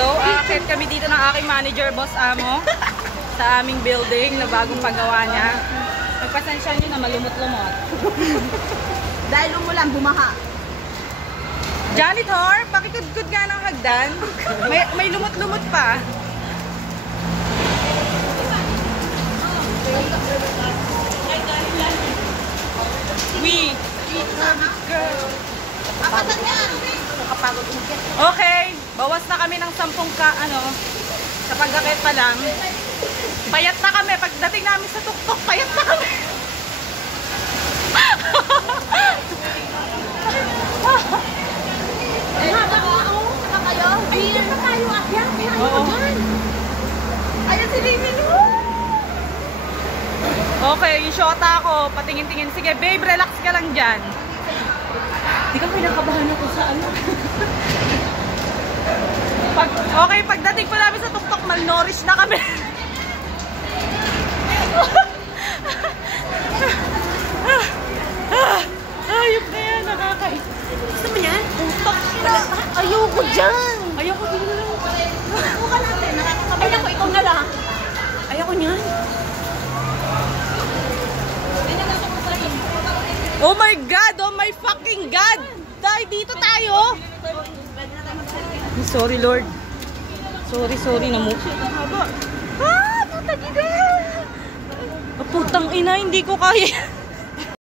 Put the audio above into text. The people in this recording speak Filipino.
Hello, aakit kami dito ng aking manager, Boss Amo, sa aming building na bagong paggawa niya. Magpasensya niyo na malumot-lumot. Dahil umulan, bumaha. Janitor, pakikudkud nga ng hagdan. May lumot-lumot pa. Apatan yan. Okay, bawas na kami ng 10 sa pag-akit pa lang. Payat na kami. Pagdating namin sa tuktok, payat na kami. Ayun na tayo, Akya. Ayun si Limin. Okay, yung shota ko, patingin-tingin. Sige, babe, relax ka lang dyan. Di ka pinakabahan ako sa ano. Okay, pagdating pa namin sa tuktok, malnourished na kami. Ayop na yan, nakakait. Gusto mo yan? Tuktok na. Ayoko dyan. Ayoko din lang. Buka natin, nakakabay. Ayoko, ikaw na lang. Ayoko niyan. Oh my God! Oh my fucking God! Dahil dito tayo! Sorry, Lord. Sorry. Namukit ang haba. Ah! Putang ina! Putang ina, hindi ko kaya.